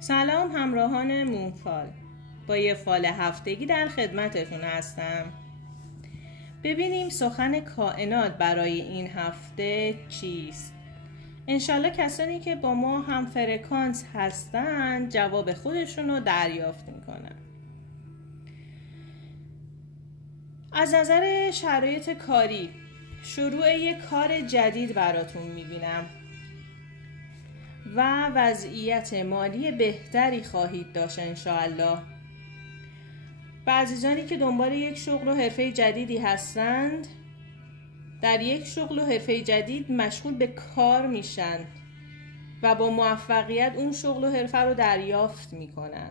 سلام همراهان مونفال، با یه فال هفتگی در خدمتتون هستم. ببینیم سخن کائنات برای این هفته چیست. انشالله کسانی که با ما هم فرکانس هستن جواب خودشون رو دریافت میکنن. از نظر شرایط کاری شروع یک کار جدید براتون میبینم و وضعیت مالی بهتری خواهید داشت انشاءالله. و عزیزانی که دنبال یک شغل و حرفه جدیدی هستند، در یک شغل و حرفه جدید مشغول به کار میشن و با موفقیت اون شغل و حرفه رو دریافت میکنن.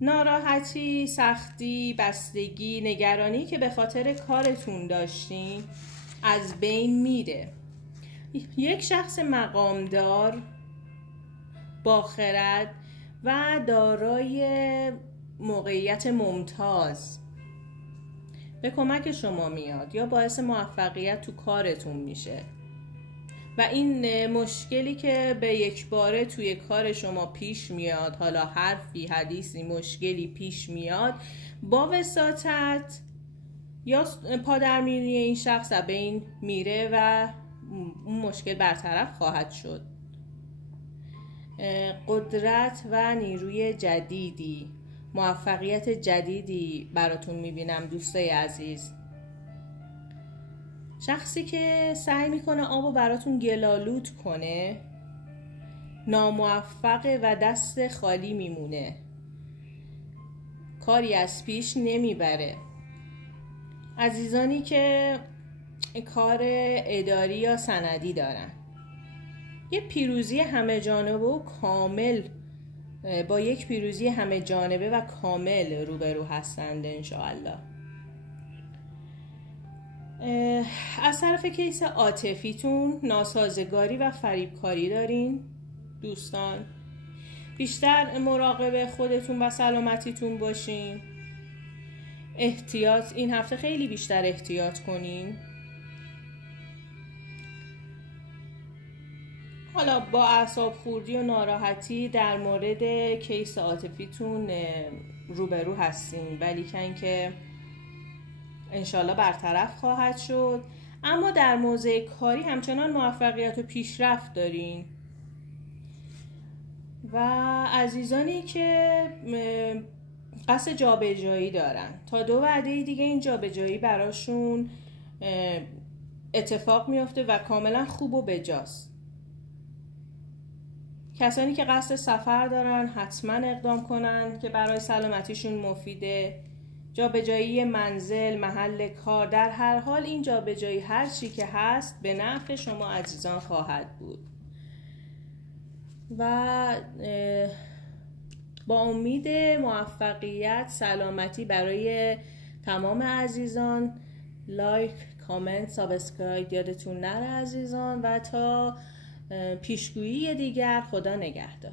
ناراحتی، سختی، بستگی، نگرانی که به خاطر کارتون داشتین از بین میره. یک شخص مقامدار، با خرد و دارای موقعیت ممتاز به کمک شما میاد یا باعث موفقیت تو کارتون میشه و این مشکلی که به یک باره توی کار شما پیش میاد، حالا حرفی، حدیثی، مشکلی پیش میاد، با وساطت یا پادرمیونی این شخص به این میره و اون مشکل برطرف خواهد شد. قدرت و نیروی جدیدی، موفقیت جدیدی براتون میبینم دوستای عزیز. شخصی که سعی میکنه آبو براتون گلالود کنه ناموفقه و دست خالی میمونه، کاری از پیش نمیبره. عزیزانی که کار اداری یا سندی دارن، یه پیروزی همه جانبه و کامل، با یک پیروزی همه جانبه و کامل روبرو هستند انشاءالله. از طرف کیس عاطفیتون ناسازگاری و فریبکاری دارین دوستان. بیشتر مراقب خودتون و سلامتیتون باشین. احتیاط، این هفته خیلی بیشتر احتیاط کنین. حالا با اعصاب خوردی و ناراحتی در مورد کیس عاطفیتون روبرو هستین، ولی که انشالله برطرف خواهد شد. اما در موضع کاری همچنان موفقیت و پیشرفت دارین. و عزیزانی که قصد جابجایی دارن، تا 2 وعده دیگه این جابجایی براشون اتفاق میفته و کاملا خوب و بجاست. کسانی که قصد سفر دارن حتما اقدام کنن که برای سلامتیشون مفیده. جابجایی منزل، محل کار، در هر حال این جابجایی هر چی که هست به نفع شما عزیزان خواهد بود. و با امید موفقیت، سلامتی برای تمام عزیزان، لایک، کامنت، سابسکرایب یادتون نره عزیزان. و تا پیشگویی دیگر، خدا نگهدار.